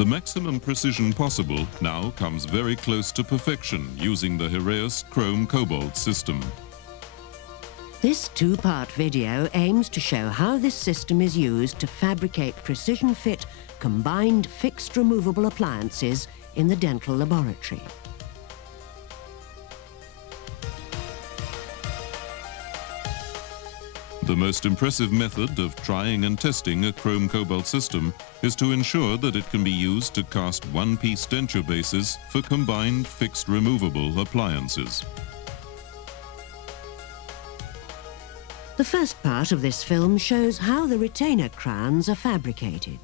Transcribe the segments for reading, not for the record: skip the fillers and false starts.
The maximum precision possible now comes very close to perfection using the Heraeus chrome cobalt system. This two-part video aims to show how this system is used to fabricate precision-fit, combined fixed removable appliances in the dental laboratory. The most impressive method of trying and testing a chrome cobalt system is to ensure that it can be used to cast one-piece denture bases for combined fixed removable appliances. The first part of this film shows how the retainer crowns are fabricated.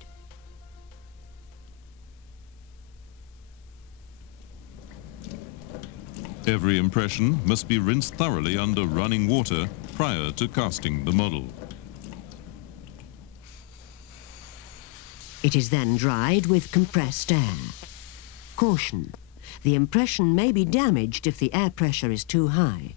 Every impression must be rinsed thoroughly under running water prior to casting the model. It is then dried with compressed air. Caution: the impression may be damaged if the air pressure is too high.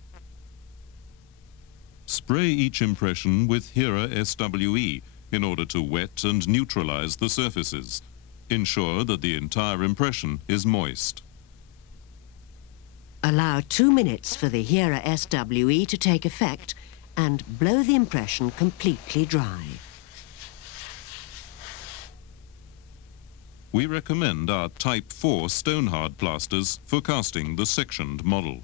Spray each impression with Hera SWE in order to wet and neutralize the surfaces. Ensure that the entire impression is moist. Allow 2 minutes for the Hera SWE to take effect and blow the impression completely dry. We recommend our Type 4 stone-hard plasters for casting the sectioned model.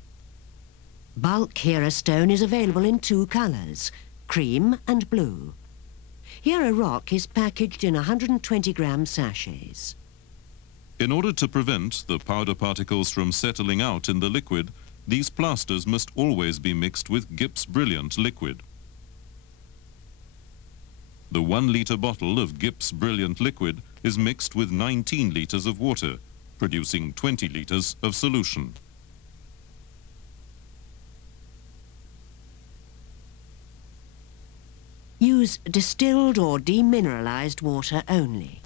Bulk Hera stone is available in 2 colors, cream and blue. Hera rock is packaged in 120-gram sachets. In order to prevent the powder particles from settling out in the liquid, these plasters must always be mixed with Gips Brilliant liquid. The 1-liter bottle of Gips Brilliant liquid is mixed with 19 liters of water, producing 20 liters of solution. Use distilled or demineralized water only.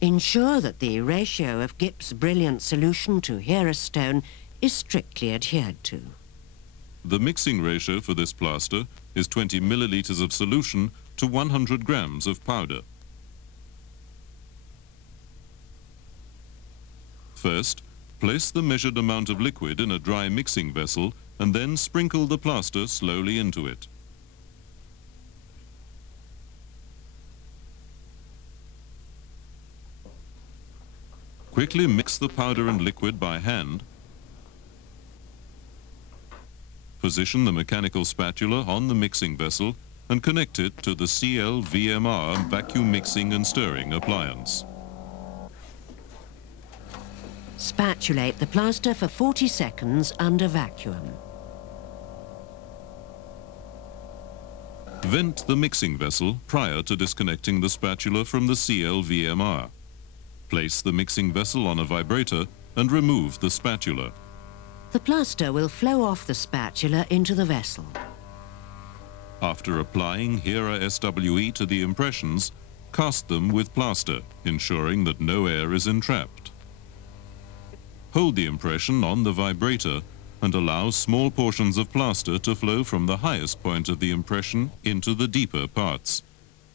Ensure that the ratio of Gips Brilliant solution to Hera stone is strictly adhered to. The mixing ratio for this plaster is 20 milliliters of solution to 100 grams of powder. First, place the measured amount of liquid in a dry mixing vessel and then sprinkle the plaster slowly into it. Quickly mix the powder and liquid by hand. Position the mechanical spatula on the mixing vessel and connect it to the CL-VMR vacuum mixing and stirring appliance. Spatulate the plaster for 40 seconds under vacuum. Vent the mixing vessel prior to disconnecting the spatula from the CL-VMR. Place the mixing vessel on a vibrator and remove the spatula. The plaster will flow off the spatula into the vessel. After applying Hera SWE to the impressions, cast them with plaster, ensuring that no air is entrapped. Hold the impression on the vibrator and allow small portions of plaster to flow from the highest point of the impression into the deeper parts.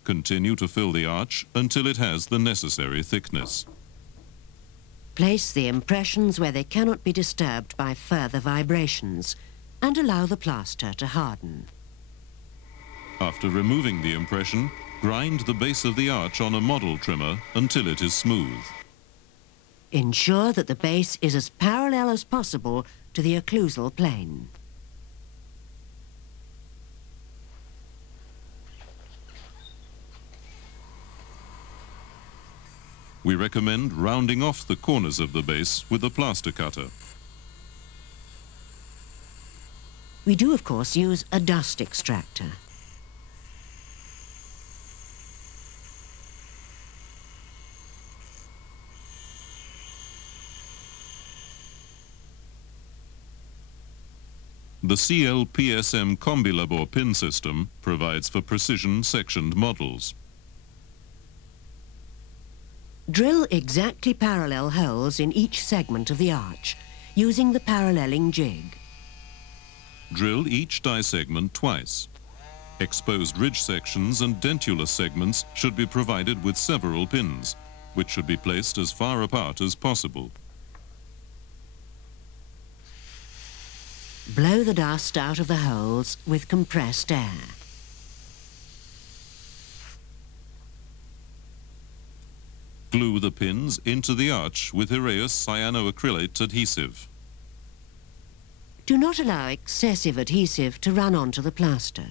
Continue to fill the arch until it has the necessary thickness. Place the impressions where they cannot be disturbed by further vibrations and allow the plaster to harden. After removing the impression, grind the base of the arch on a model trimmer until it is smooth. Ensure that the base is as parallel as possible to the occlusal plane. We recommend rounding off the corners of the base with a plaster cutter. We do, of course, use a dust extractor. The CL-PSM Combilabor pin system provides for precision sectioned models. Drill exactly parallel holes in each segment of the arch, using the paralleling jig. Drill each die segment twice. Exposed ridge sections and dentula segments should be provided with several pins, which should be placed as far apart as possible. Blow the dust out of the holes with compressed air. Glue the pins into the arch with Heraeus cyanoacrylate adhesive. Do not allow excessive adhesive to run onto the plaster.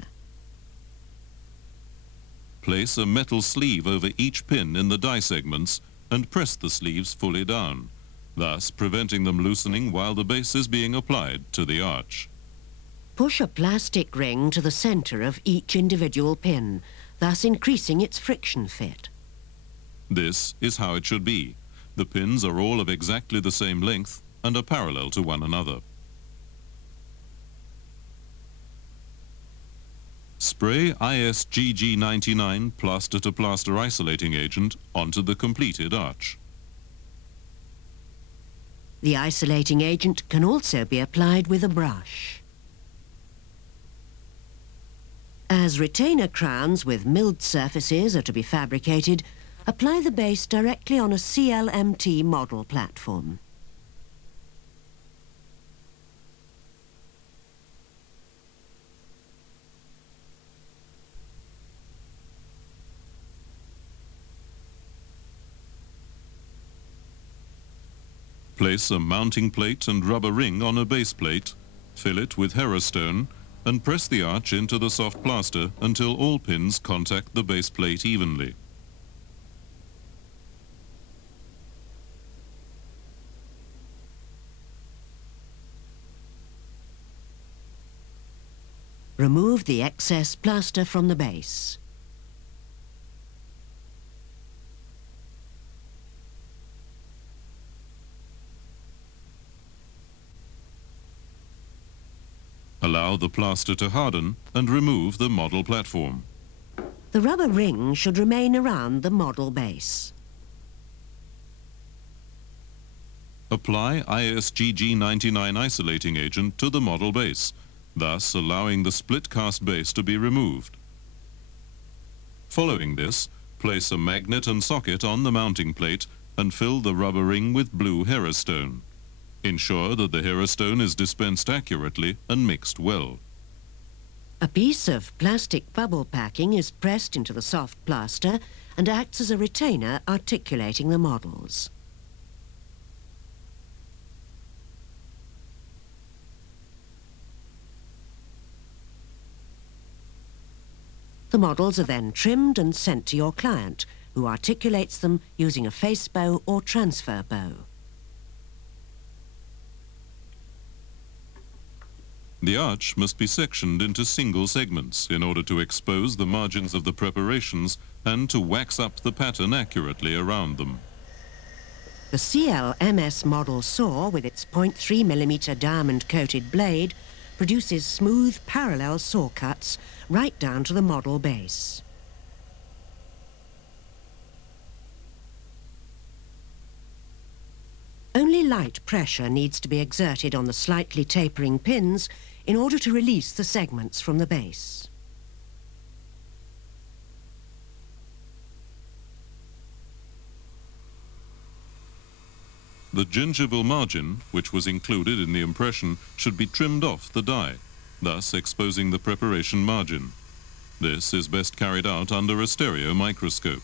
Place a metal sleeve over each pin in the die segments and press the sleeves fully down, thus preventing them loosening while the base is being applied to the arch. Push a plastic ring to the center of each individual pin, thus increasing its friction fit. This is how it should be. The pins are all of exactly the same length and are parallel to one another. Spray AVSEQ01.wmv plaster-to-plaster isolating agent onto the completed arch. The isolating agent can also be applied with a brush. As retainer crowns with milled surfaces are to be fabricated, apply the base directly on a CLMT model platform. Place a mounting plate and rubber ring on a base plate, fill it with Herrastone, and press the arch into the soft plaster until all pins contact the base plate evenly. Remove the excess plaster from the base. Allow the plaster to harden and remove the model platform. The rubber ring should remain around the model base. Apply AVSEQ01.wmv isolating agent to the model base, thus allowing the split cast base to be removed. Following this, place a magnet and socket on the mounting plate and fill the rubber ring with blue Herrastone. Ensure that the Herrastone is dispensed accurately and mixed well. A piece of plastic bubble packing is pressed into the soft plaster and acts as a retainer articulating the models. The models are then trimmed and sent to your client, who articulates them using a face bow or transfer bow. The arch must be sectioned into single segments in order to expose the margins of the preparations and to wax up the pattern accurately around them. The CLMS model saw, with its 0.3mm diamond-coated blade, produces smooth parallel saw cuts right down to the model base. Only light pressure needs to be exerted on the slightly tapering pins in order to release the segments from the base. The gingival margin, which was included in the impression, should be trimmed off the die, thus exposing the preparation margin. This is best carried out under a stereo microscope.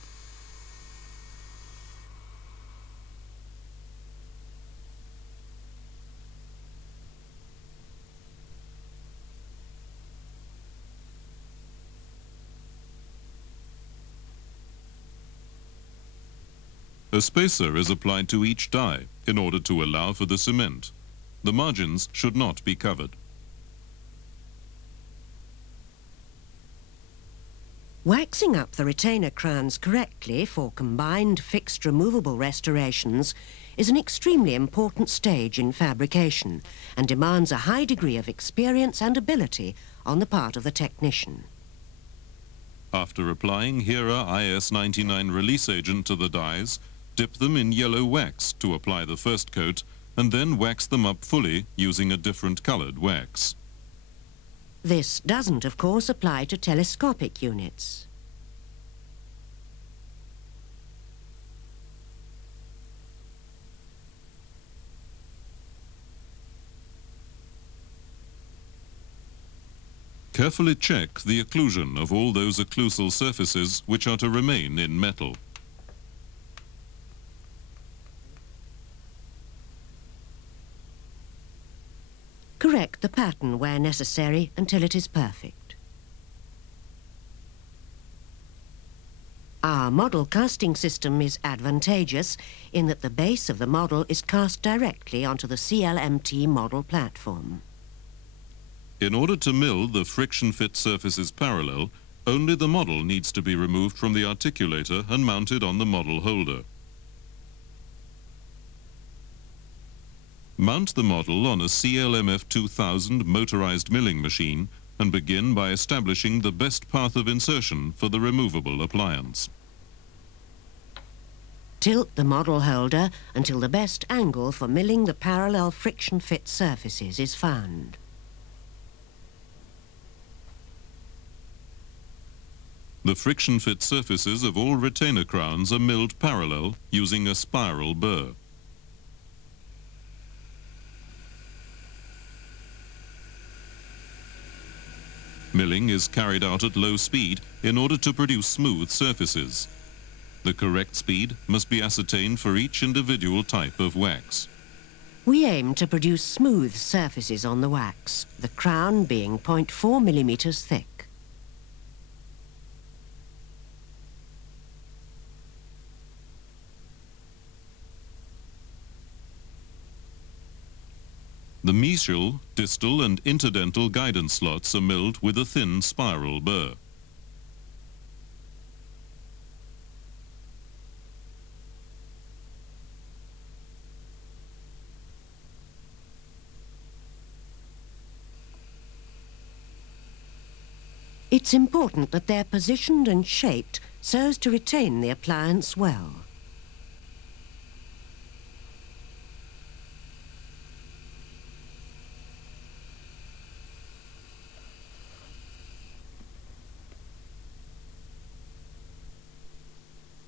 A spacer is applied to each die in order to allow for the cement. The margins should not be covered. Waxing up the retainer crowns correctly for combined fixed removable restorations is an extremely important stage in fabrication and demands a high degree of experience and ability on the part of the technician. After applying Hera IS-99 release agent to the dies, dip them in yellow wax to apply the first coat and then wax them up fully using a different colored wax. This doesn't, of course, apply to telescopic units. Carefully check the occlusion of all those occlusal surfaces which are to remain in metal. Correct the pattern where necessary until it is perfect. Our model casting system is advantageous in that the base of the model is cast directly onto the CLMT model platform. In order to mill the friction-fit surfaces parallel, only the model needs to be removed from the articulator and mounted on the model holder. Mount the model on a CLMF2000 motorized milling machine and begin by establishing the best path of insertion for the removable appliance. Tilt the model holder until the best angle for milling the parallel friction-fit surfaces is found. The friction-fit surfaces of all retainer crowns are milled parallel using a spiral burr. Milling is carried out at low speed in order to produce smooth surfaces. The correct speed must be ascertained for each individual type of wax. We aim to produce smooth surfaces on the wax, the crown being 0.4 millimeters thick. The mesial, distal and interdental guidance slots are milled with a thin spiral burr. It's important that they're positioned and shaped so as to retain the appliance well.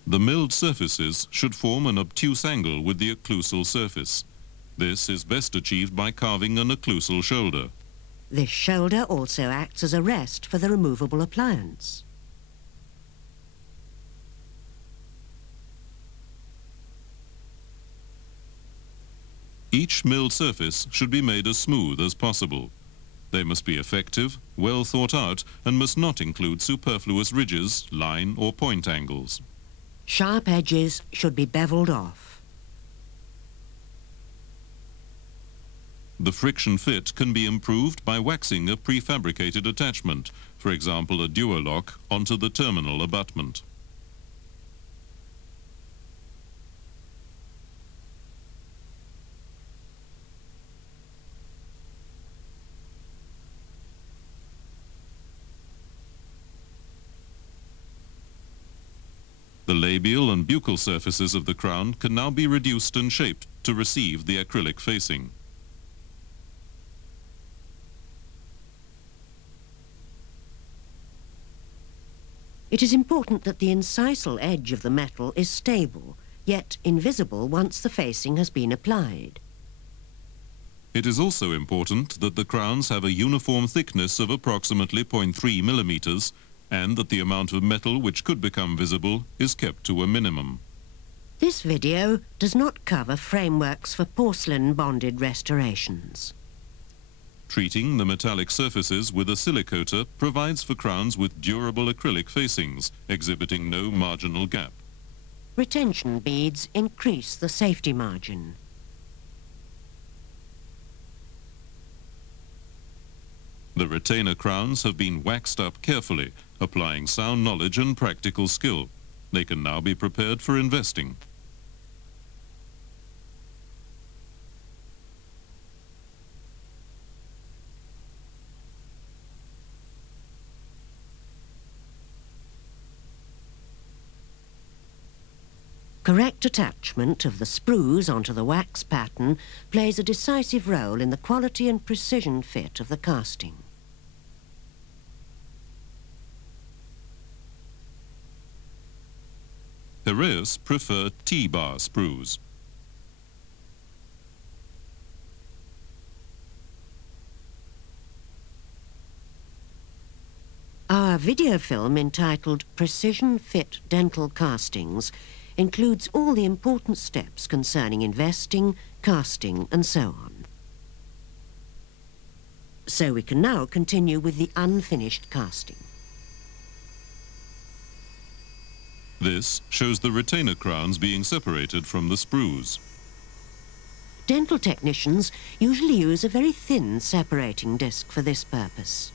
The milled surfaces should form an obtuse angle with the occlusal surface. This is best achieved by carving an occlusal shoulder. This shoulder also acts as a rest for the removable appliance. Each milled surface should be made as smooth as possible. They must be effective, well thought out, and must not include superfluous ridges, line or point angles. Sharp edges should be beveled off. The friction fit can be improved by waxing a prefabricated attachment, for example a duolock, onto the terminal abutment. The labial and buccal surfaces of the crown can now be reduced and shaped to receive the acrylic facing. It is important that the incisal edge of the metal is stable, yet invisible once the facing has been applied. It is also important that the crowns have a uniform thickness of approximately 0.3 millimeters and that the amount of metal which could become visible is kept to a minimum. This video does not cover frameworks for porcelain bonded restorations. Treating the metallic surfaces with a silicoator provides for crowns with durable acrylic facings, exhibiting no marginal gap. Retention beads increase the safety margin. The retainer crowns have been waxed up carefully, applying sound knowledge and practical skill. They can now be prepared for investing. Correct attachment of the sprues onto the wax pattern plays a decisive role in the quality and precision fit of the casting. Piraeus prefer T-bar sprues. Our video film entitled Precision Fit Dental Castings includes all the important steps concerning investing, casting and so on. So we can now continue with the unfinished casting. This shows the retainer crowns being separated from the sprues. Dental technicians usually use a very thin separating disc for this purpose.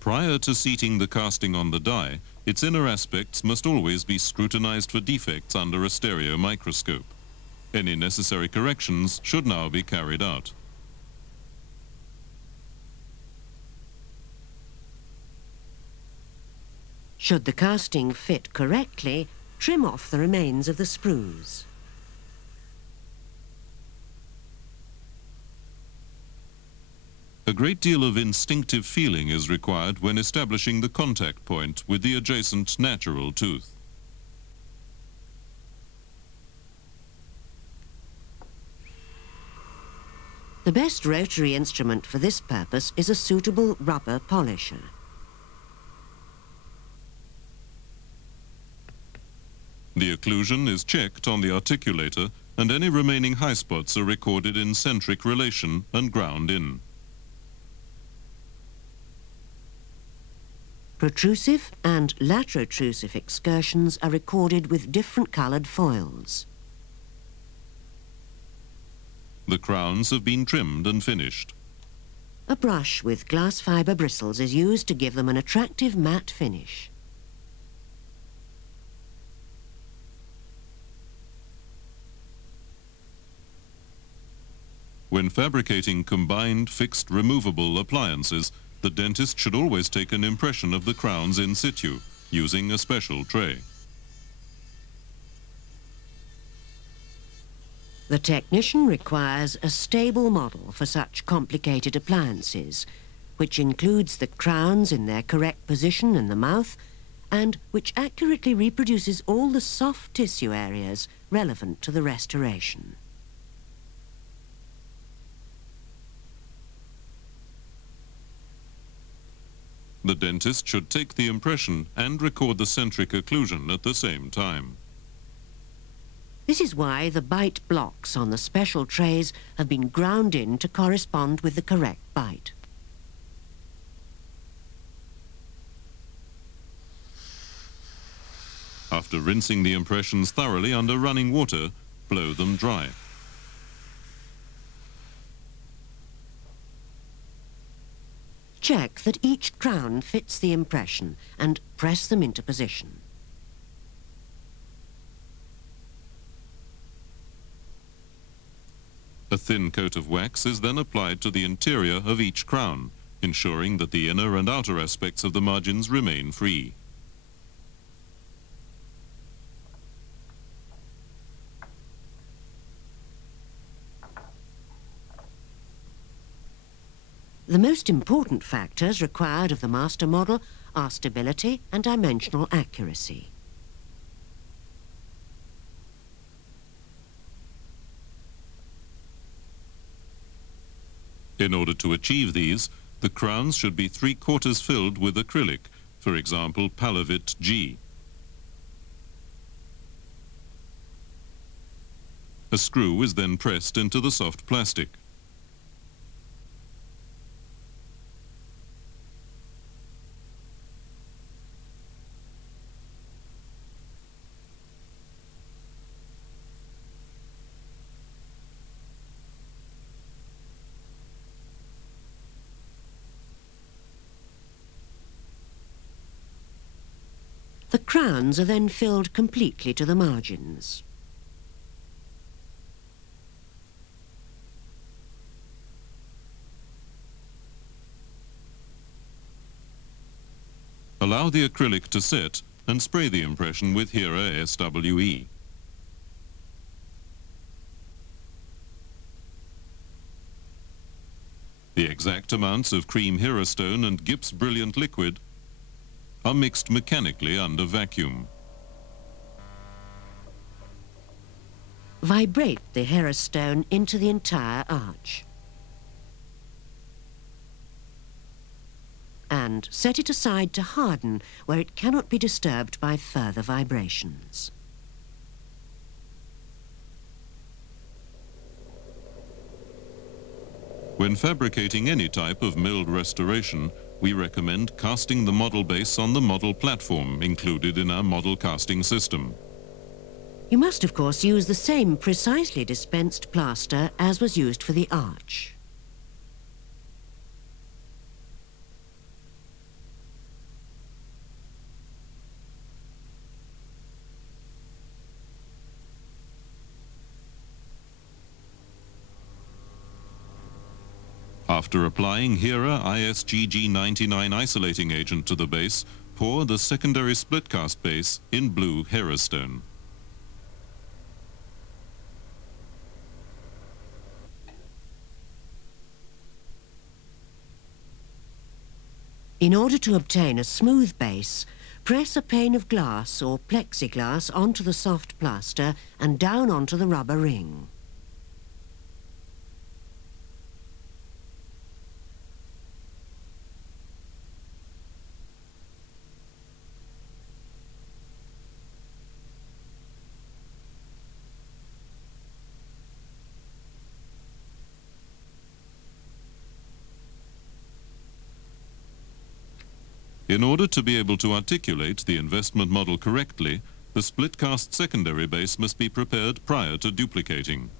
Prior to seating the casting on the die, its inner aspects must always be scrutinized for defects under a stereo microscope. Any necessary corrections should now be carried out. Should the casting fit correctly, trim off the remains of the sprues. A great deal of instinctive feeling is required when establishing the contact point with the adjacent natural tooth. The best rotary instrument for this purpose is a suitable rubber polisher. The occlusion is checked on the articulator and any remaining high spots are recorded in centric relation and ground in. Protrusive and laterotrusive excursions are recorded with different coloured foils. The crowns have been trimmed and finished. A brush with glass fibre bristles is used to give them an attractive matte finish. When fabricating combined fixed removable appliances, the dentist should always take an impression of the crowns in situ, using a special tray. The technician requires a stable model for such complicated appliances, which includes the crowns in their correct position in the mouth and which accurately reproduces all the soft tissue areas relevant to the restoration. The dentist should take the impression and record the centric occlusion at the same time. This is why the bite blocks on the special trays have been ground in to correspond with the correct bite. After rinsing the impressions thoroughly under running water, blow them dry. Check that each crown fits the impression and press them into position. A thin coat of wax is then applied to the interior of each crown, ensuring that the inner and outer aspects of the margins remain free. The most important factors required of the master model are stability and dimensional accuracy. In order to achieve these, the crowns should be 3/4 filled with acrylic, for example, Palavit G. A screw is then pressed into the soft plastic. The crowns are then filled completely to the margins. Allow the acrylic to set and spray the impression with Hera SWE. The exact amounts of cream Hera stone and Gips Brilliant liquid are mixed mechanically under vacuum. Vibrate the Hera stone into the entire arch. And set it aside to harden where it cannot be disturbed by further vibrations. When fabricating any type of milled restoration, we recommend casting the model base on the model platform included in our model casting system. You must, of course, use the same precisely dispensed plaster as was used for the arch. After applying Hera AVSEQ01.wmv isolating agent to the base, pour the secondary split cast base in blue Hera stone. In order to obtain a smooth base, press a pane of glass or plexiglass onto the soft plaster and down onto the rubber ring. In order to be able to articulate the investment model correctly, the split cast secondary base must be prepared prior to duplicating.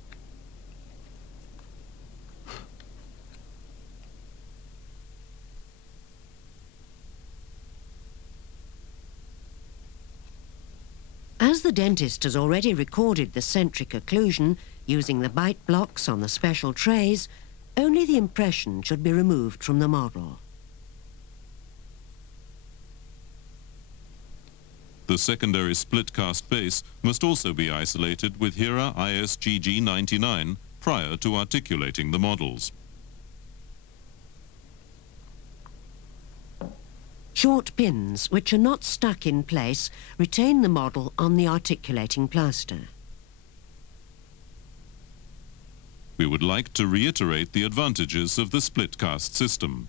As the dentist has already recorded the centric occlusion using the bite blocks on the special trays, only the impression should be removed from the model. The secondary split cast base must also be isolated with Hera AVSEQ01.wmv prior to articulating the models. Short pins, which are not stuck in place, retain the model on the articulating plaster. We would like to reiterate the advantages of the split cast system.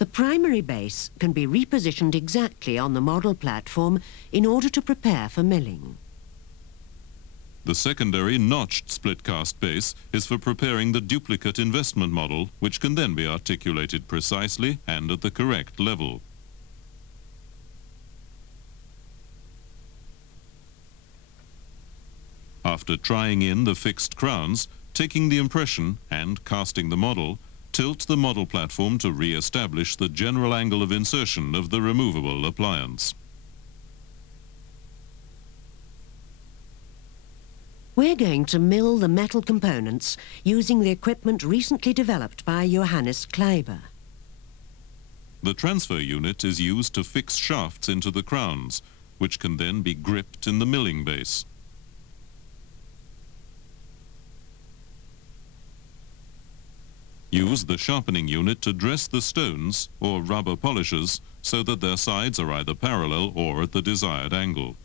The primary base can be repositioned exactly on the model platform in order to prepare for milling. The secondary notched split cast base is for preparing the duplicate investment model, which can then be articulated precisely and at the correct level. After trying in the fixed crowns, taking the impression and casting the model, tilt the model platform to re-establish the general angle of insertion of the removable appliance. We're going to mill the metal components using the equipment recently developed by Johannes Kleiber. The transfer unit is used to fix shafts into the crowns, which can then be gripped in the milling base. Use the sharpening unit to dress the stones or rubber polishers so that their sides are either parallel or at the desired angle.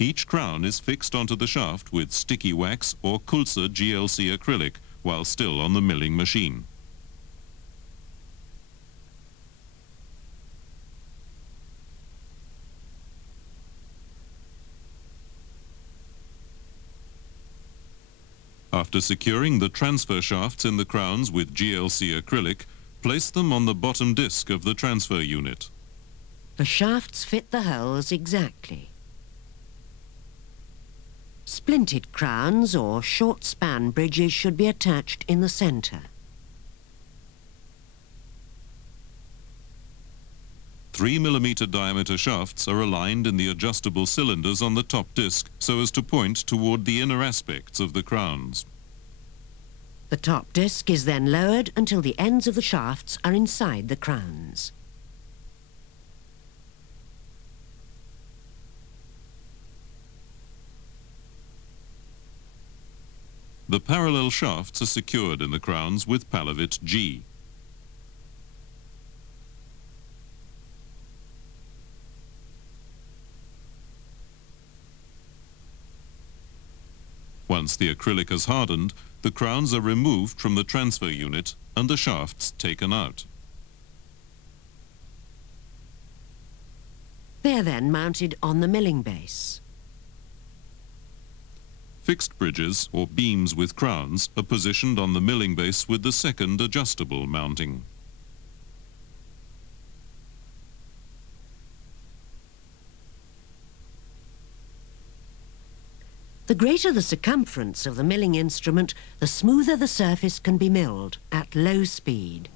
Each crown is fixed onto the shaft with sticky wax or Kulsa GLC acrylic while still on the milling machine. After securing the transfer shafts in the crowns with GLC acrylic, place them on the bottom disc of the transfer unit. The shafts fit the holes exactly. Splinted crowns or short span bridges should be attached in the centre. 3 mm diameter shafts are aligned in the adjustable cylinders on the top disc so as to point toward the inner aspects of the crowns. The top disc is then lowered until the ends of the shafts are inside the crowns. The parallel shafts are secured in the crowns with palavit G. Once the acrylic has hardened, the crowns are removed from the transfer unit and the shafts taken out. They are then mounted on the milling base. Fixed bridges, or beams with crowns, are positioned on the milling base with the second adjustable mounting. The greater the circumference of the milling instrument, the smoother the surface can be milled at low speed.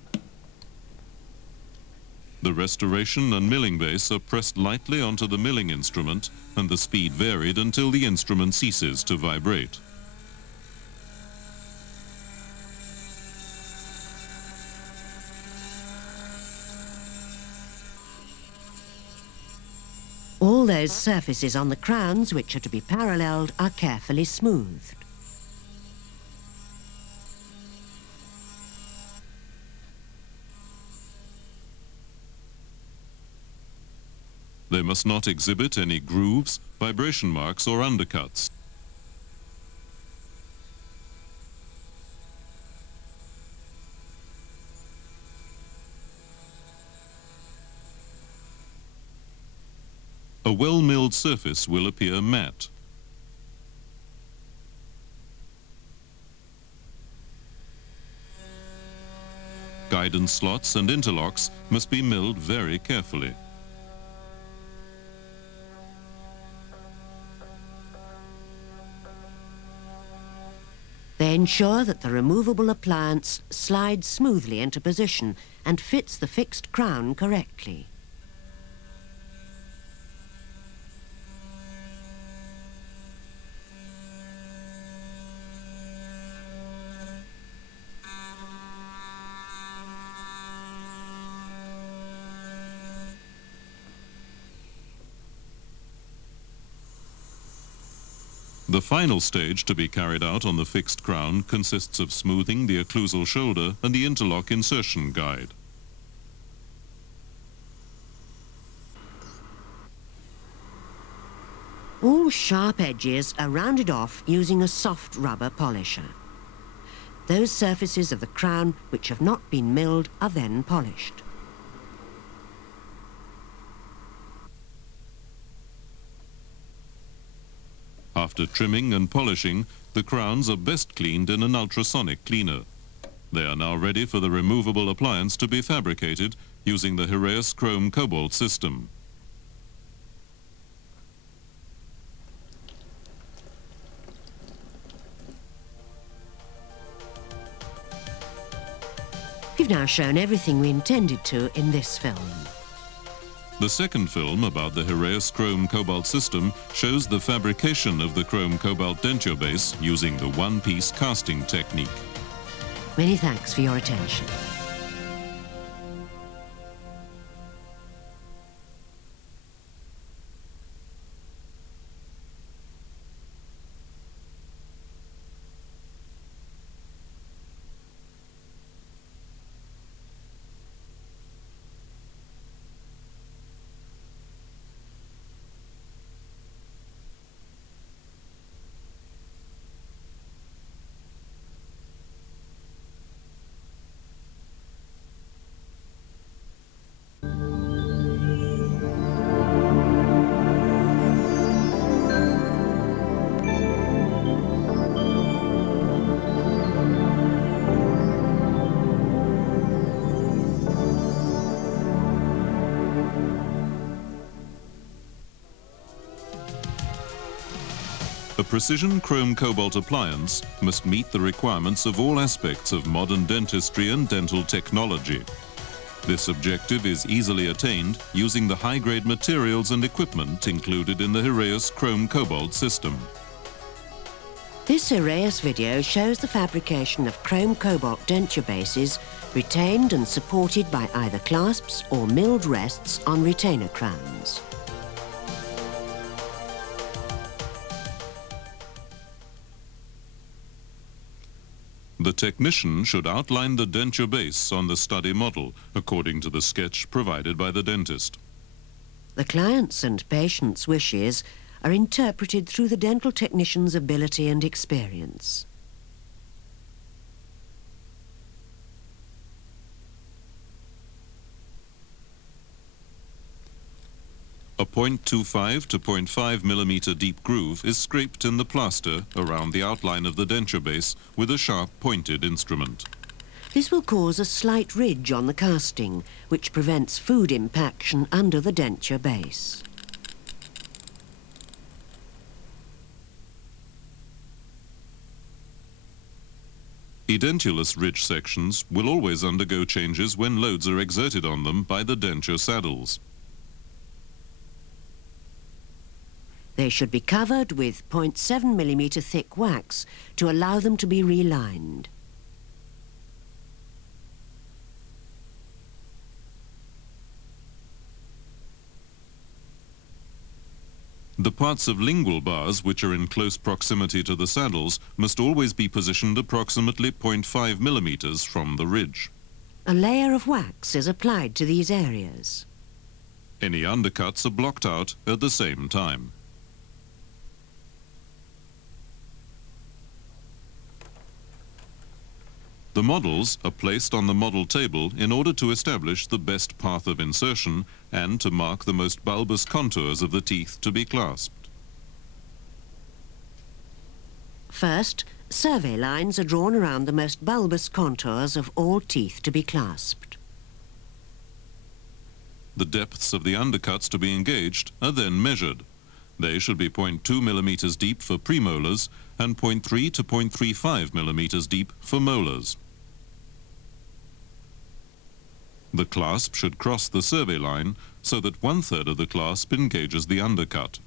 The restoration and milling base are pressed lightly onto the milling instrument and the speed varied until the instrument ceases to vibrate. All those surfaces on the crowns which are to be paralleled are carefully smoothed. They must not exhibit any grooves, vibration marks or undercuts. A well-milled surface will appear matte. Guidance slots and interlocks must be milled very carefully. They ensure that the removable appliance slides smoothly into position and fits the fixed crown correctly. The final stage to be carried out on the fixed crown consists of smoothing the occlusal shoulder and the interlock insertion guide. All sharp edges are rounded off using a soft rubber polisher. Those surfaces of the crown which have not been milled are then polished. After trimming and polishing, the crowns are best cleaned in an ultrasonic cleaner. They are now ready for the removable appliance to be fabricated using the Heraeus chrome cobalt system. We've now shown everything we intended to in this film. The second film about the Heraeus chrome cobalt system shows the fabrication of the chrome cobalt denture base using the one-piece casting technique. Many thanks for your attention. A precision chrome cobalt appliance must meet the requirements of all aspects of modern dentistry and dental technology. This objective is easily attained using the high-grade materials and equipment included in the Heraeus chrome cobalt system. This Heraeus video shows the fabrication of chrome cobalt denture bases retained and supported by either clasps or milled rests on retainer crowns. The technician should outline the denture base on the study model according to the sketch provided by the dentist. The client's and patient's wishes are interpreted through the dental technician's ability and experience. A 0.25 to 0.5 millimeter deep groove is scraped in the plaster around the outline of the denture base with a sharp pointed instrument. This will cause a slight ridge on the casting, which prevents food impaction under the denture base. Edentulous ridge sections will always undergo changes when loads are exerted on them by the denture saddles. They should be covered with 0.7 millimeter thick wax to allow them to be relined. The parts of lingual bars which are in close proximity to the saddles must always be positioned approximately 0.5 millimeters from the ridge. A layer of wax is applied to these areas. Any undercuts are blocked out at the same time. The models are placed on the model table in order to establish the best path of insertion and to mark the most bulbous contours of the teeth to be clasped. First, survey lines are drawn around the most bulbous contours of all teeth to be clasped. The depths of the undercuts to be engaged are then measured. They should be 0.2 millimeters deep for premolars and 0.3 to 0.35 millimeters deep for molars. The clasp should cross the survey line so that 1/3 of the clasp engages the undercut.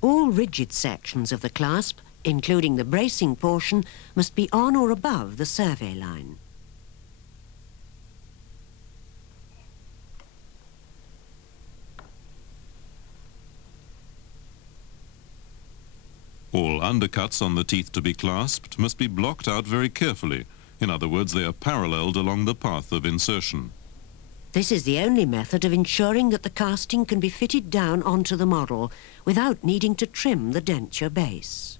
All rigid sections of the clasp, including the bracing portion, must be on or above the survey line. All undercuts on the teeth to be clasped must be blocked out very carefully. In other words, they are paralleled along the path of insertion. This is the only method of ensuring that the casting can be fitted down onto the model without needing to trim the denture base.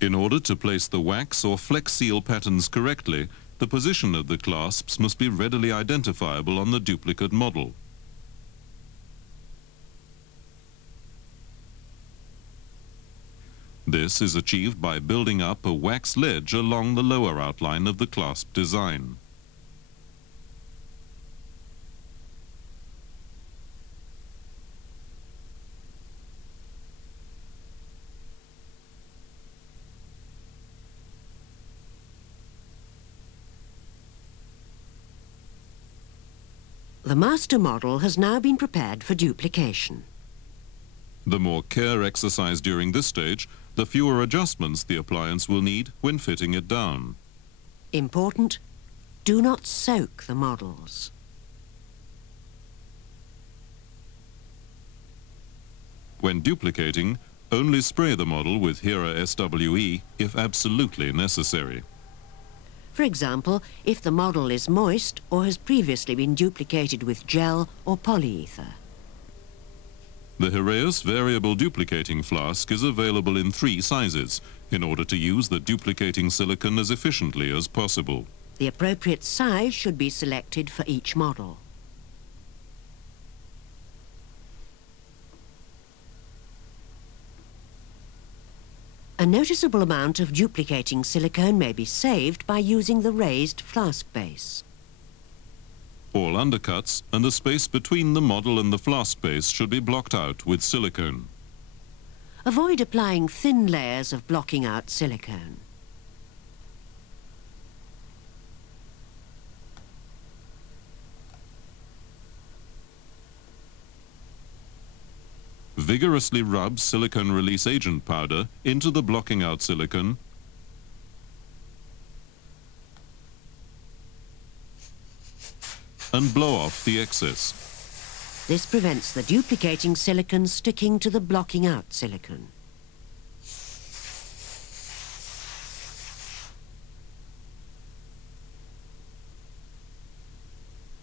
In order to place the wax or flex seal patterns correctly, the position of the clasps must be readily identifiable on the duplicate model. This is achieved by building up a wax ledge along the lower outline of the clasp design. The master model has now been prepared for duplication. The more care exercised during this stage, the fewer adjustments the appliance will need when fitting it down. Important, do not soak the models. When duplicating, only spray the model with Hera SWE if absolutely necessary. For example, if the model is moist or has previously been duplicated with gel or polyether. The Heraeus variable duplicating flask is available in 3 sizes in order to use the duplicating silicone as efficiently as possible. The appropriate size should be selected for each model. A noticeable amount of duplicating silicone may be saved by using the raised flask base. All undercuts and the space between the model and the flask base should be blocked out with silicone. Avoid applying thin layers of blocking out silicone. Vigorously rub silicone release agent powder into the blocking out silicone and blow off the excess. This prevents the duplicating silicone sticking to the blocking out silicone.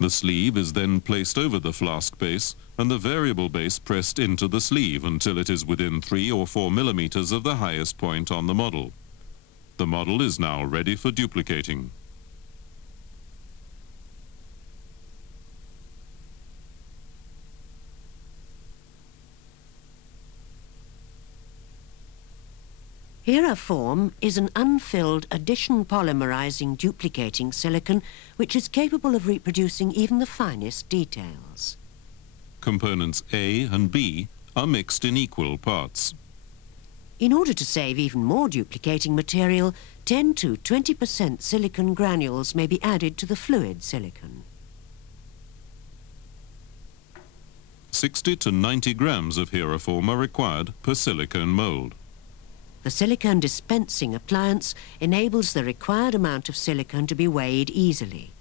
The sleeve is then placed over the flask base and the variable base pressed into the sleeve until it is within 3 or 4 millimeters of the highest point on the model. The model is now ready for duplicating. Hereform is an unfilled addition polymerizing duplicating silicon which is capable of reproducing even the finest details. Components A and B are mixed in equal parts. In order to save even more duplicating material, 10 to 20% silicon granules may be added to the fluid silicon. 60 to 90 grams of Hereform are required per silicone mold. The silicone dispensing appliance enables the required amount of silicone to be weighed easily.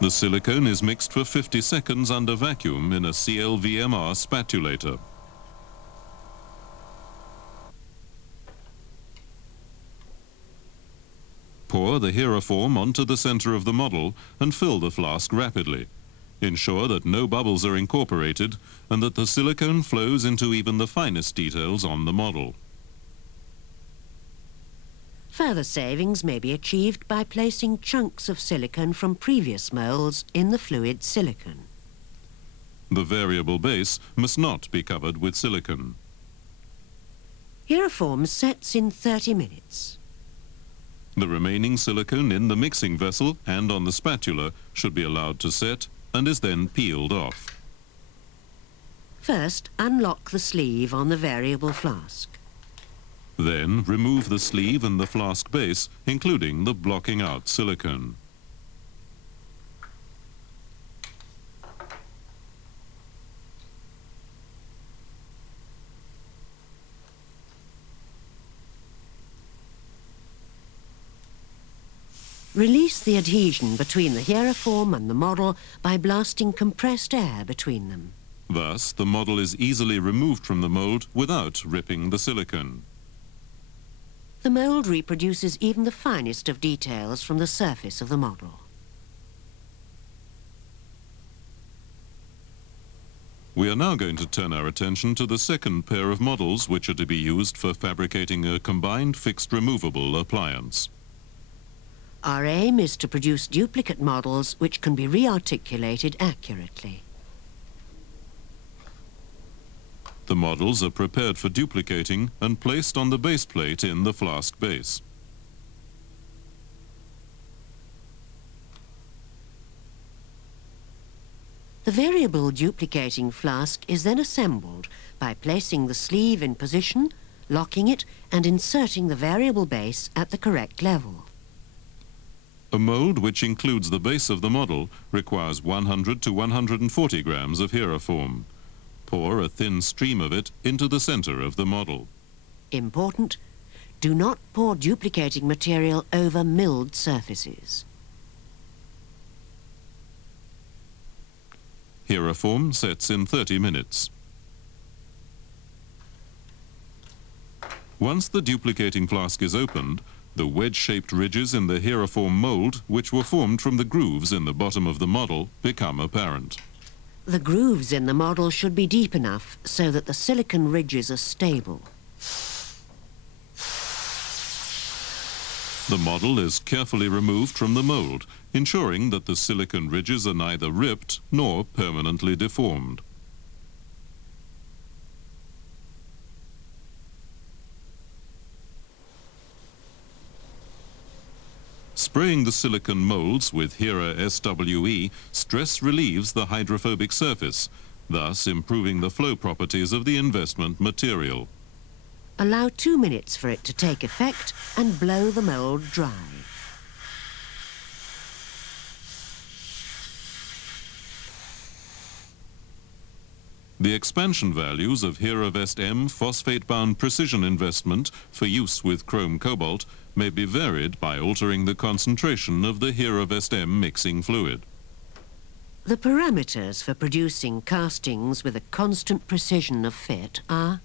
The silicone is mixed for 50 seconds under vacuum in a CLVMR spatulator. Pour the Hereform onto the center of the model and fill the flask rapidly. Ensure that no bubbles are incorporated and that the silicone flows into even the finest details on the model. Further savings may be achieved by placing chunks of silicone from previous molds in the fluid silicon. The variable base must not be covered with silicone. Hereform sets in 30 minutes. The remaining silicone in the mixing vessel and on the spatula should be allowed to set and is then peeled off. First, unlock the sleeve on the variable flask. Then remove the sleeve and the flask base, including the blocking out silicone. Release the adhesion between the Hereform and the model by blasting compressed air between them. Thus, the model is easily removed from the mold without ripping the silicone. The mold reproduces even the finest of details from the surface of the model. We are now going to turn our attention to the second pair of models which are to be used for fabricating a combined fixed removable appliance. Our aim is to produce duplicate models which can be rearticulated accurately. The models are prepared for duplicating and placed on the base plate in the flask base. The variable duplicating flask is then assembled by placing the sleeve in position, locking it, and inserting the variable base at the correct level. A mold which includes the base of the model requires 100 to 140 grams of Hereform. Pour a thin stream of it into the center of the model. Important, do not pour duplicating material over milled surfaces. Hereform sets in 30 minutes. Once the duplicating flask is opened, the wedge-shaped ridges in the Hereform mold, which were formed from the grooves in the bottom of the model, become apparent. The grooves in the model should be deep enough so that the silicon ridges are stable. The model is carefully removed from the mold, ensuring that the silicon ridges are neither ripped nor permanently deformed. Spraying the silicon molds with Hera SWE stress relieves the hydrophobic surface, thus improving the flow properties of the investment material. Allow 2 minutes for it to take effect and blow the mold dry. The expansion values of HeraVest M phosphate-bound precision investment for use with chrome cobalt may be varied by altering the concentration of the HeraVest M mixing fluid. The parameters for producing castings with a constant precision of fit are: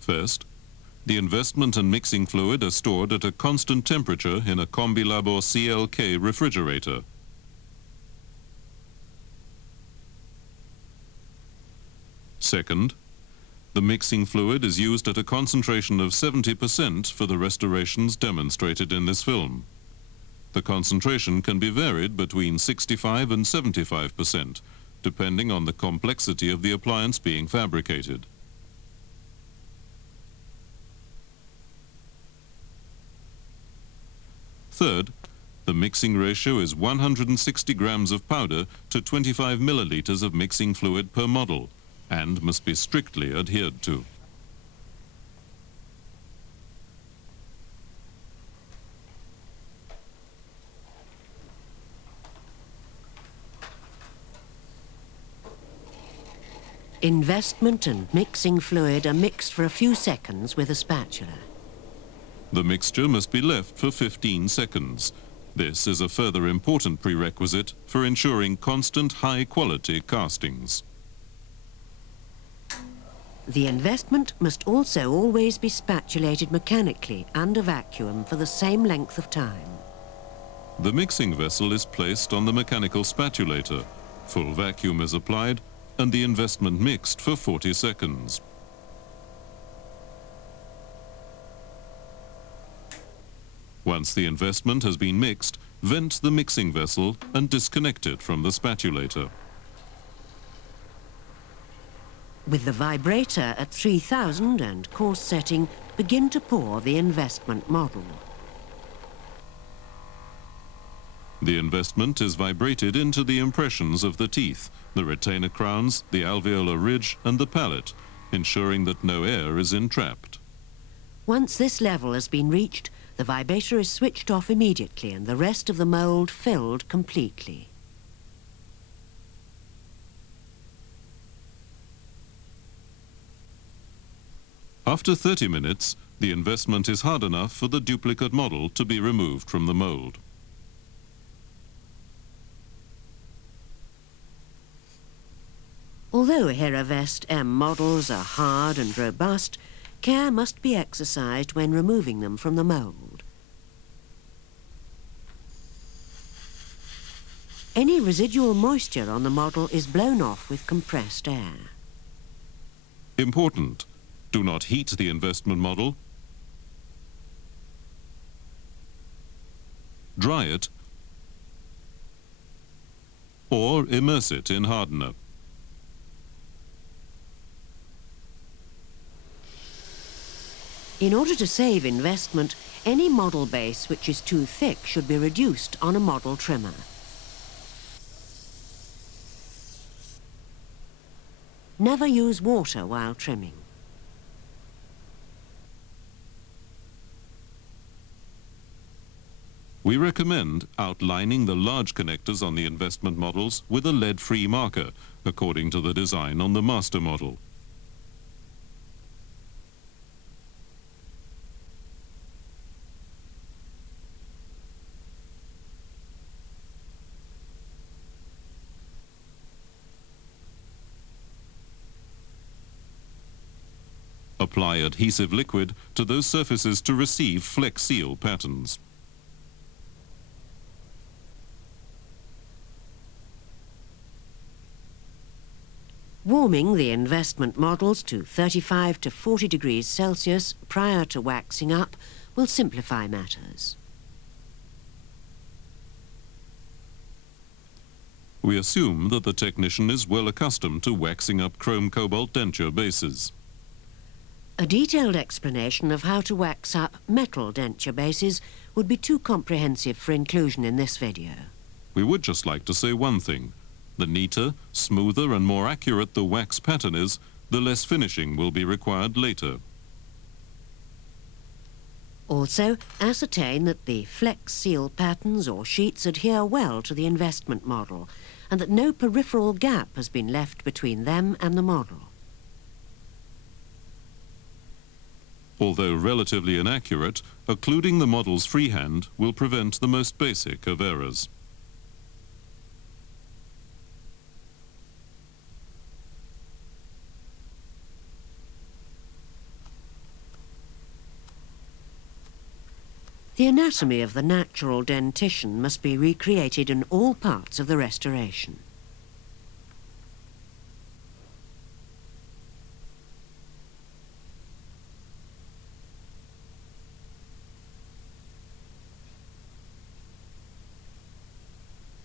First, the investment and mixing fluid are stored at a constant temperature in a Combilab or CLK refrigerator. Second, the mixing fluid is used at a concentration of 70% for the restorations demonstrated in this film. The concentration can be varied between 65 and 75%, depending on the complexity of the appliance being fabricated. Third, the mixing ratio is 160 grams of powder to 25 milliliters of mixing fluid per model, and must be strictly adhered to. investment and mixing fluid are mixed for a few seconds with a spatula. The mixture must be left for 15 seconds. This is a further important prerequisite for ensuring constant high-quality castings. The investment must also always be spatulated mechanically under vacuum for the same length of time. The mixing vessel is placed on the mechanical spatulator. Full vacuum is applied and the investment mixed for 40 seconds. Once the investment has been mixed, vent the mixing vessel and disconnect it from the spatulator. With the vibrator at 3000 and coarse setting, begin to pour the investment model. The investment is vibrated into the impressions of the teeth, the retainer crowns, the alveolar ridge and the palate, ensuring that no air is entrapped. Once this level has been reached, the vibrator is switched off immediately and the rest of the mould filled completely. After 30 minutes, the investment is hard enough for the duplicate model to be removed from the mould. Although HeraVest M models are hard and robust, care must be exercised when removing them from the mould. Any residual moisture on the model is blown off with compressed air. Important: do not heat the investment model, dry it, or immerse it in hardener. In order to save investment, any model base which is too thick should be reduced on a model trimmer. Never use water while trimming. We recommend outlining the large connectors on the investment models with a lead-free marker, according to the design on the master model. Apply adhesive liquid to those surfaces to receive Flex Seal patterns. Warming the investment models to 35 to 40 degrees Celsius prior to waxing up will simplify matters. We assume that the technician is well accustomed to waxing up chrome cobalt denture bases. A detailed explanation of how to wax up metal denture bases would be too comprehensive for inclusion in this video. We would just like to say one thing. The neater, smoother and more accurate the wax pattern is, the less finishing will be required later. Also, ascertain that the Flex Seal patterns or sheets adhere well to the investment model and that no peripheral gap has been left between them and the model. Although relatively inaccurate, occluding the model's freehand will prevent the most basic of errors. The anatomy of the natural dentition must be recreated in all parts of the restoration.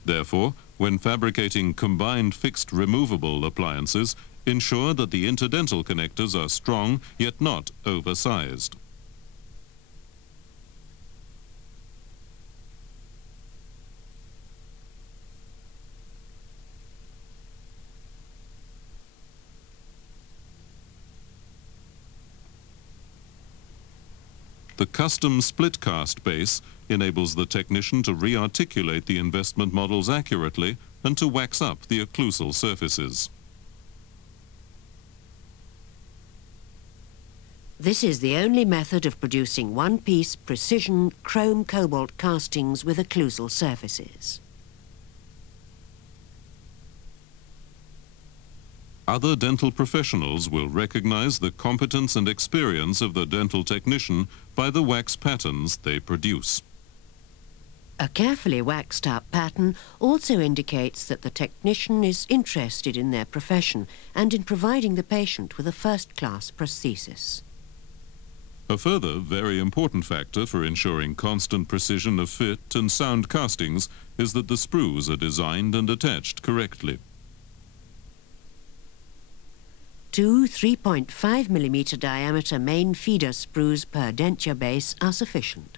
Therefore, when fabricating combined fixed removable appliances, ensure that the interdental connectors are strong yet not oversized. The custom split cast base enables the technician to re-articulate the investment models accurately and to wax up the occlusal surfaces. This is the only method of producing one-piece precision chrome cobalt castings with occlusal surfaces. Other dental professionals will recognize the competence and experience of the dental technician by the wax patterns they produce. A carefully waxed up pattern also indicates that the technician is interested in their profession and in providing the patient with a first-class prosthesis. A further very important factor for ensuring constant precision of fit and sound castings is that the sprues are designed and attached correctly. 2 3.5mm diameter main feeder sprues per denture base are sufficient.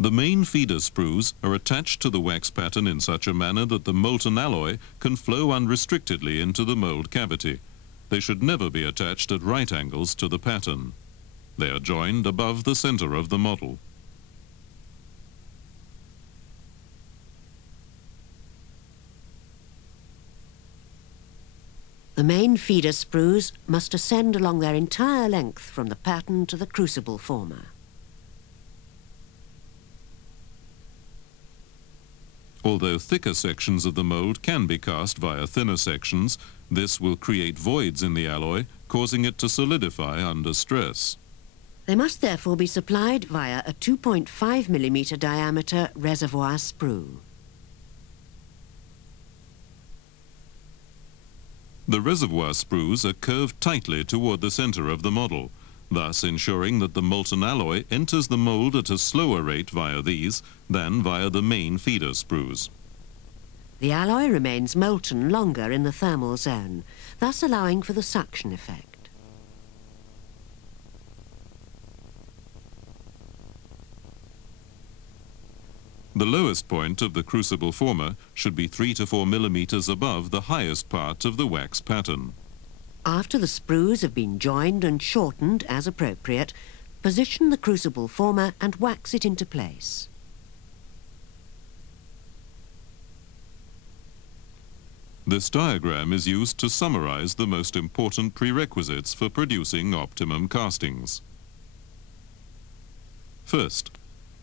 The main feeder sprues are attached to the wax pattern in such a manner that the molten alloy can flow unrestrictedly into the mold cavity. They should never be attached at right angles to the pattern. They are joined above the center of the model. The main feeder sprues must ascend along their entire length from the pattern to the crucible former. Although thicker sections of the mold can be cast via thinner sections, this will create voids in the alloy, causing it to solidify under stress. They must therefore be supplied via a 2.5mm diameter reservoir sprue. The reservoir sprues are curved tightly toward the center of the model, thus ensuring that the molten alloy enters the mold at a slower rate via these than via the main feeder sprues. The alloy remains molten longer in the thermal zone, thus allowing for the suction effect. The lowest point of the crucible former should be 3 to 4 millimeters above the highest part of the wax pattern. After the sprues have been joined and shortened as appropriate, position the crucible former and wax it into place. This diagram is used to summarize the most important prerequisites for producing optimum castings. First,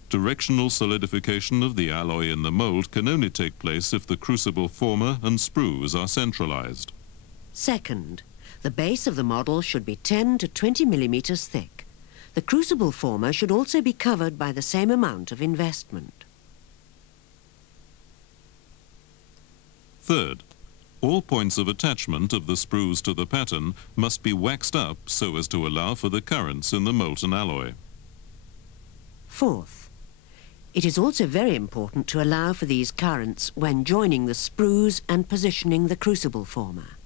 directional solidification of the alloy in the mold can only take place if the crucible former and sprues are centralized. Second, the base of the model should be 10 to 20 millimeters thick. The crucible former should also be covered by the same amount of investment. Third, all points of attachment of the sprues to the pattern must be waxed up so as to allow for the currents in the molten alloy. Fourth, it is also very important to allow for these currents when joining the sprues and positioning the crucible former.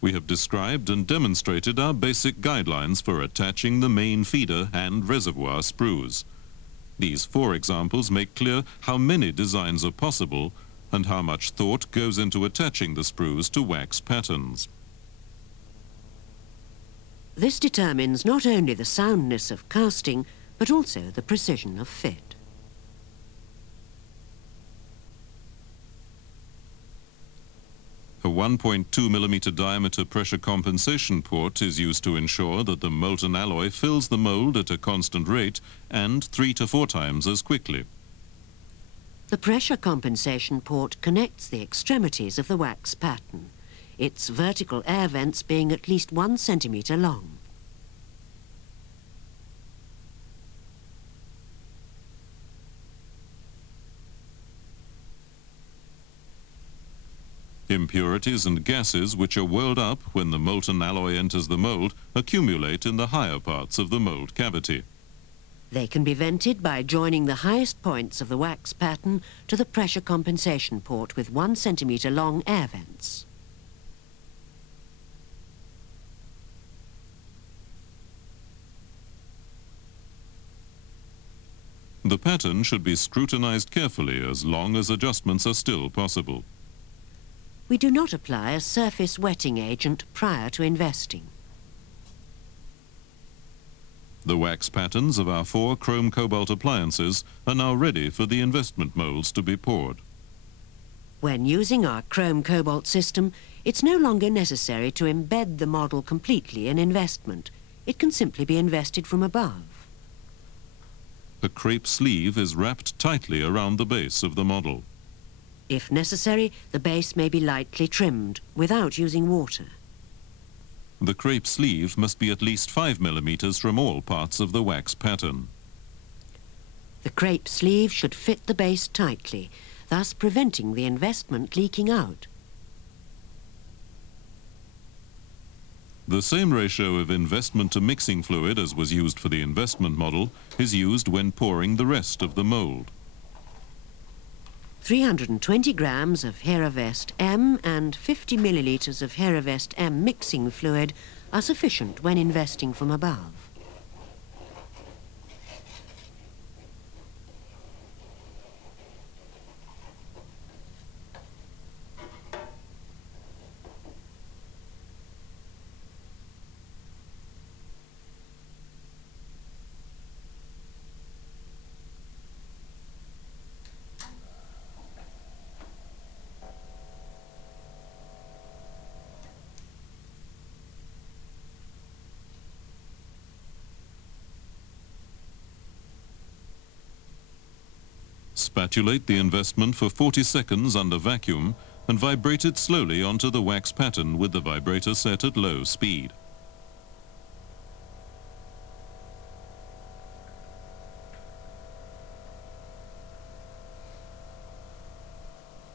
We have described and demonstrated our basic guidelines for attaching the main feeder and reservoir sprues. These 4 examples make clear how many designs are possible and how much thought goes into attaching the sprues to wax patterns. This determines not only the soundness of casting, but also the precision of fit. A 1.2mm diameter pressure compensation port is used to ensure that the molten alloy fills the mold at a constant rate and 3 to 4 times as quickly. The pressure compensation port connects the extremities of the wax pattern, its vertical air vents being at least 1 centimetre long. Impurities and gases which are whirled up when the molten alloy enters the mold accumulate in the higher parts of the mold cavity. They can be vented by joining the highest points of the wax pattern to the pressure compensation port with 1 centimetre long air vents. The pattern should be scrutinized carefully as long as adjustments are still possible. We do not apply a surface wetting agent prior to investing. The wax patterns of our 4 chrome cobalt appliances are now ready for the investment molds to be poured. When using our chrome cobalt system, it's no longer necessary to embed the model completely in investment. It can simply be invested from above. A crepe sleeve is wrapped tightly around the base of the model. If necessary, the base may be lightly trimmed without using water. The crepe sleeve must be at least 5mm from all parts of the wax pattern. The crepe sleeve should fit the base tightly, thus preventing the investment leaking out. The same ratio of investment to mixing fluid as was used for the investment model is used when pouring the rest of the mold. 320 grams of Heravest M and 50 millilitres of Heravest M mixing fluid are sufficient when investing from above. Spatulate the investment for 40 seconds under vacuum and vibrate it slowly onto the wax pattern with the vibrator set at low speed.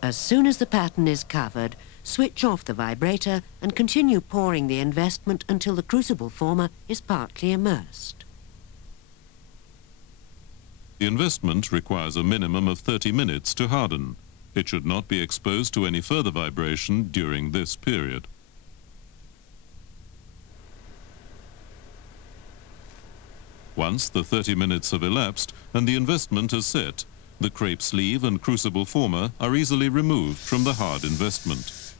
As soon as the pattern is covered, switch off the vibrator and continue pouring the investment until the crucible former is partly immersed. The investment requires a minimum of 30 minutes to harden. It should not be exposed to any further vibration during this period. Once the 30 minutes have elapsed and the investment is set, the crepe sleeve and crucible former are easily removed from the hard investment.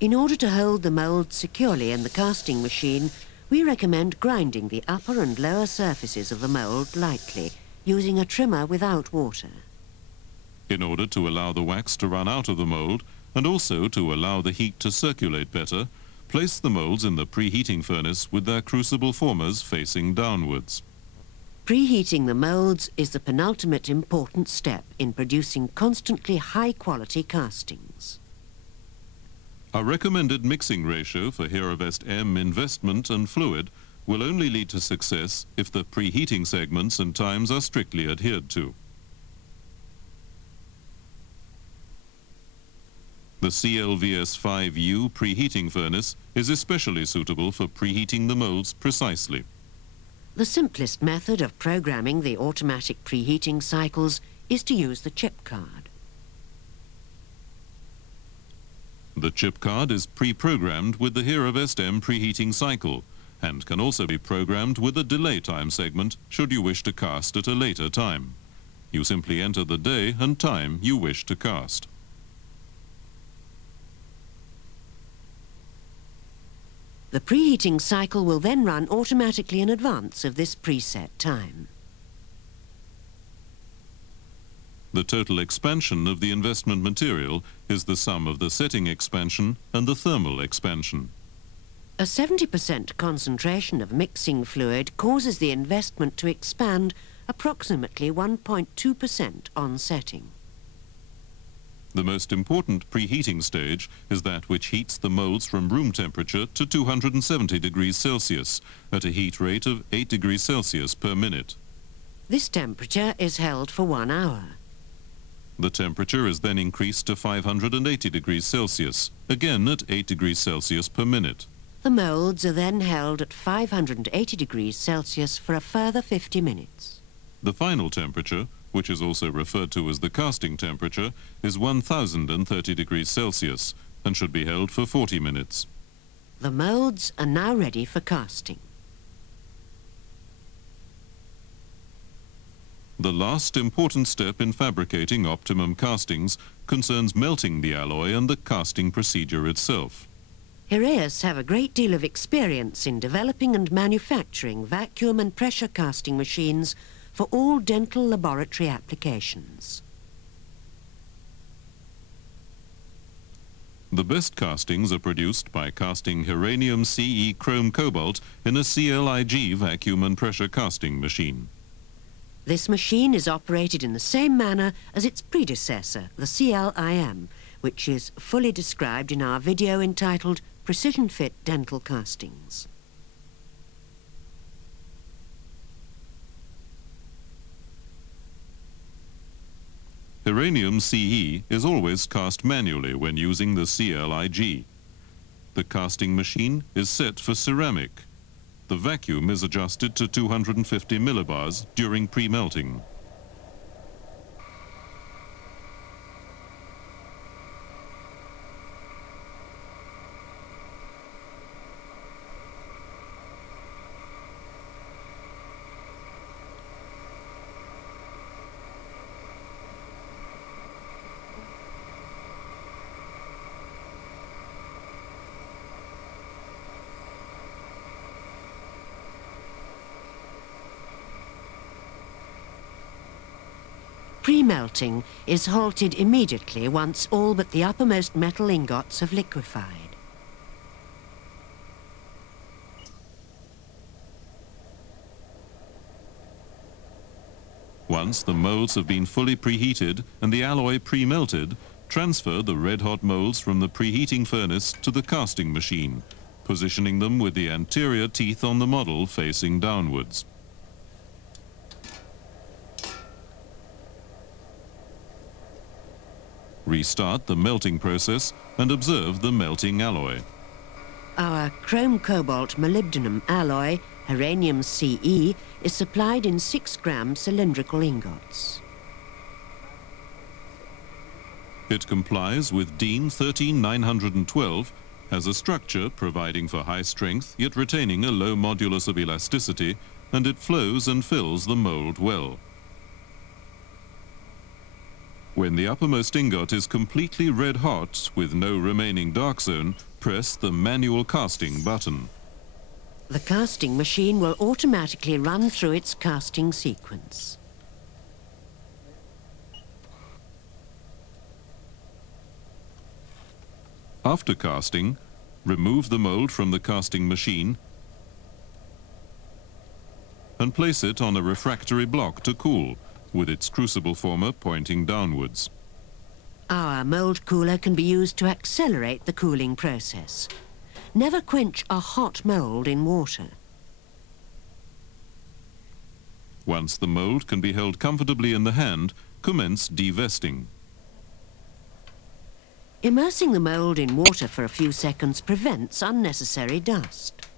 In order to hold the mould securely in the casting machine, we recommend grinding the upper and lower surfaces of the mould lightly, using a trimmer without water. In order to allow the wax to run out of the mold and also to allow the heat to circulate better, place the molds in the preheating furnace with their crucible formers facing downwards. Preheating the moulds is the penultimate important step in producing constantly high-quality castings. Our recommended mixing ratio for Heravest M investment and fluid will only lead to success if the preheating segments and times are strictly adhered to. The CLVS5U preheating furnace is especially suitable for preheating the molds precisely. The simplest method of programming the automatic preheating cycles is to use the chip card. The chip card is pre-programmed with the Heravest M preheating cycle and can also be programmed with a delay time segment should you wish to cast at a later time. You simply enter the day and time you wish to cast. The preheating cycle will then run automatically in advance of this preset time. The total expansion of the investment material is the sum of the setting expansion and the thermal expansion. A 70% concentration of mixing fluid causes the investment to expand approximately 1.2% on setting. The most important preheating stage is that which heats the molds from room temperature to 270 degrees Celsius at a heat rate of 8 degrees Celsius per minute. This temperature is held for 1 hour. The temperature is then increased to 580 degrees Celsius, again at 8 degrees Celsius per minute. The moulds are then held at 580 degrees Celsius for a further 50 minutes. The final temperature, which is also referred to as the casting temperature, is 1030 degrees Celsius and should be held for 40 minutes. The moulds are now ready for casting. The last important step in fabricating optimum castings concerns melting the alloy and the casting procedure itself. Heraeus have a great deal of experience in developing and manufacturing vacuum and pressure casting machines for all dental laboratory applications. The best castings are produced by casting Heranium CE chrome cobalt in a CLIG vacuum and pressure casting machine. This machine is operated in the same manner as its predecessor, the CLIM, which is fully described in our video entitled Precision Fit Dental Castings. Heranium CE is always cast manually when using the CLIG. The casting machine is set for ceramic. The vacuum is adjusted to 250 millibars during pre-melting. Pre-melting is halted immediately once all but the uppermost metal ingots have liquefied. Once the molds have been fully preheated and the alloy pre-melted, transfer the red-hot molds from the preheating furnace to the casting machine, positioning them with the anterior teeth on the model facing downwards. Restart the melting process and observe the melting alloy. Our chrome cobalt molybdenum alloy, Heranium CE, is supplied in 6-gram cylindrical ingots. It complies with DIN 13912, has a structure providing for high strength yet retaining a low modulus of elasticity, and it flows and fills the mold well. When the uppermost ingot is completely red hot with no remaining dark zone, press the manual casting button. The casting machine will automatically run through its casting sequence. After casting, remove the mold from the casting machine and place it on a refractory block to cool, with its crucible former pointing downwards. Our mold cooler can be used to accelerate the cooling process. Never quench a hot mold in water. Once the mold can be held comfortably in the hand, commence devesting. Immersing the mold in water for a few seconds prevents unnecessary dust.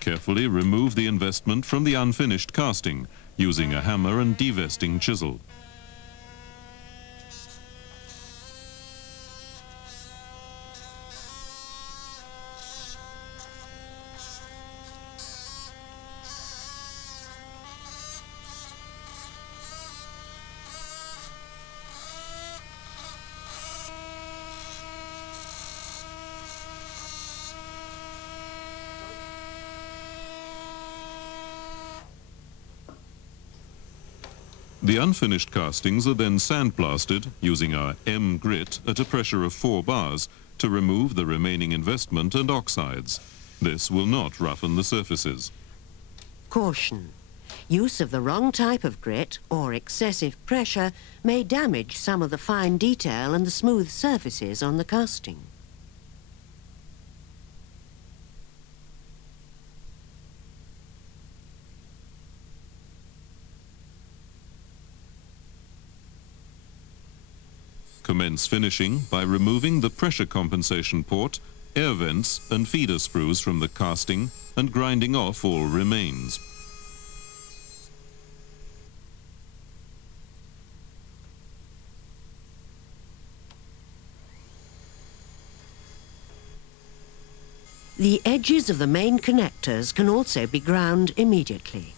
Carefully remove the investment from the unfinished casting, using a hammer and devesting chisel. The unfinished castings are then sandblasted using our M grit at a pressure of 4 bars to remove the remaining investment and oxides. This will not roughen the surfaces. Caution. Use of the wrong type of grit or excessive pressure may damage some of the fine detail and the smooth surfaces on the casting. Commence finishing by removing the pressure compensation port, air vents and feeder sprues from the casting and grinding off all remains. The edges of the main connectors can also be ground immediately.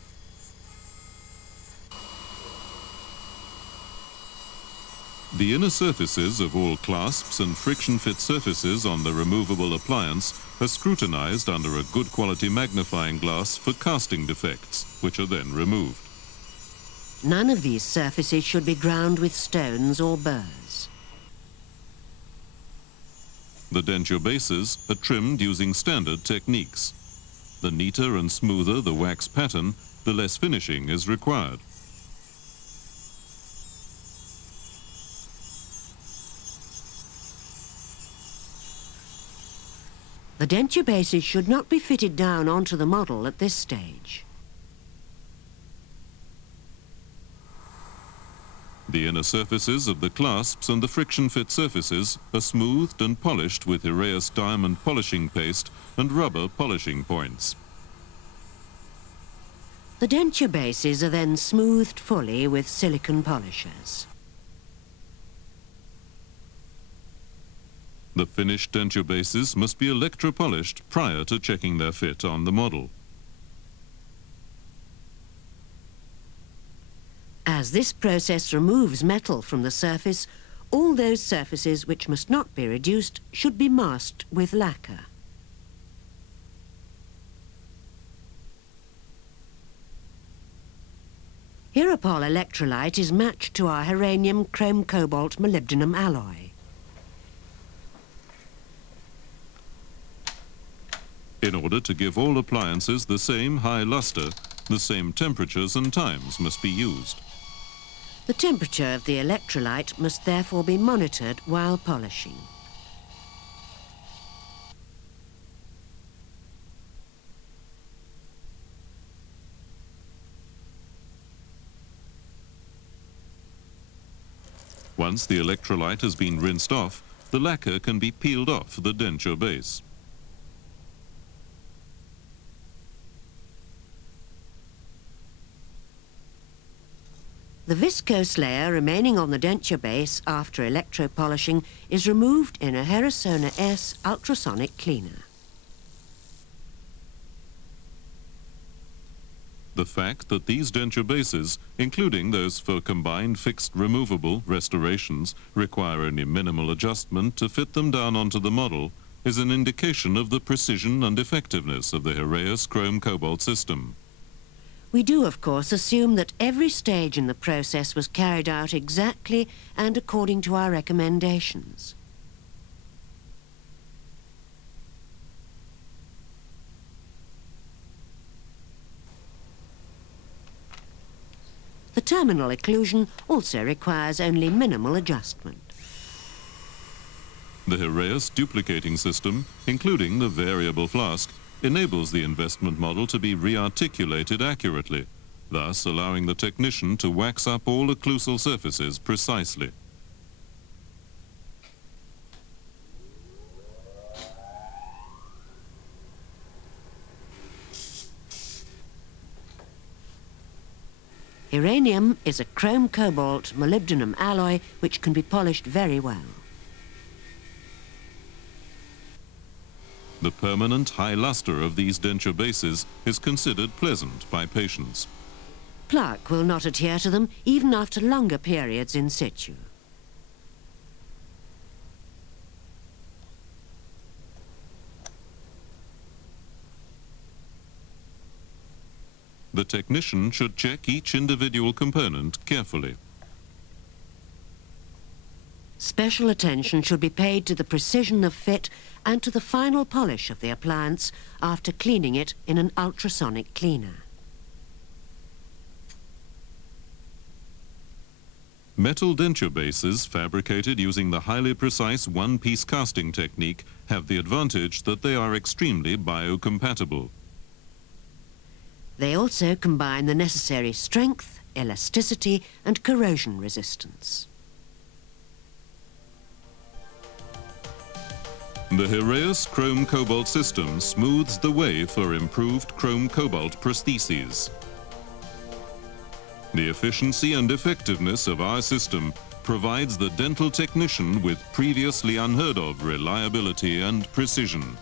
The inner surfaces of all clasps and friction-fit surfaces on the removable appliance are scrutinized under a good quality magnifying glass for casting defects, which are then removed. None of these surfaces should be ground with stones or burrs. The denture bases are trimmed using standard techniques. The neater and smoother the wax pattern, the less finishing is required. The denture bases should not be fitted down onto the model at this stage. The inner surfaces of the clasps and the friction-fit surfaces are smoothed and polished with Heraeus diamond polishing paste and rubber polishing points. The denture bases are then smoothed fully with silicone polishers. The finished denture bases must be electro-polished prior to checking their fit on the model. As this process removes metal from the surface, all those surfaces which must not be reduced should be masked with lacquer. Hirapol electrolyte is matched to our Heranium Chrome Cobalt Molybdenum alloy. In order to give all appliances the same high luster, the same temperatures and times must be used. The temperature of the electrolyte must therefore be monitored while polishing. Once the electrolyte has been rinsed off, the lacquer can be peeled off the denture base. The viscose layer remaining on the denture base after electropolishing is removed in a Herasona S ultrasonic cleaner. The fact that these denture bases, including those for combined fixed removable restorations, require only minimal adjustment to fit them down onto the model is an indication of the precision and effectiveness of the Heraeus Chrome Cobalt system. We do, of course, assume that every stage in the process was carried out exactly and according to our recommendations. The terminal occlusion also requires only minimal adjustment. The Heraeus duplicating system, including the variable flask, enables the investment model to be rearticulated accurately, thus allowing the technician to wax up all occlusal surfaces precisely. Uranium is a chrome cobalt molybdenum alloy which can be polished very well. The permanent high luster of these denture bases is considered pleasant by patients. Plaque will not adhere to them even after longer periods in situ. the technician should check each individual component carefully. Special attention should be paid to the precision of fit and to the final polish of the appliance after cleaning it in an ultrasonic cleaner. Metal denture bases fabricated using the highly precise one-piece casting technique have the advantage that they are extremely biocompatible. They also combine the necessary strength, elasticity and corrosion resistance. The Heraeus chrome-cobalt system smooths the way for improved chrome-cobalt prostheses. The efficiency and effectiveness of our system provides the dental technician with previously unheard of reliability and precision.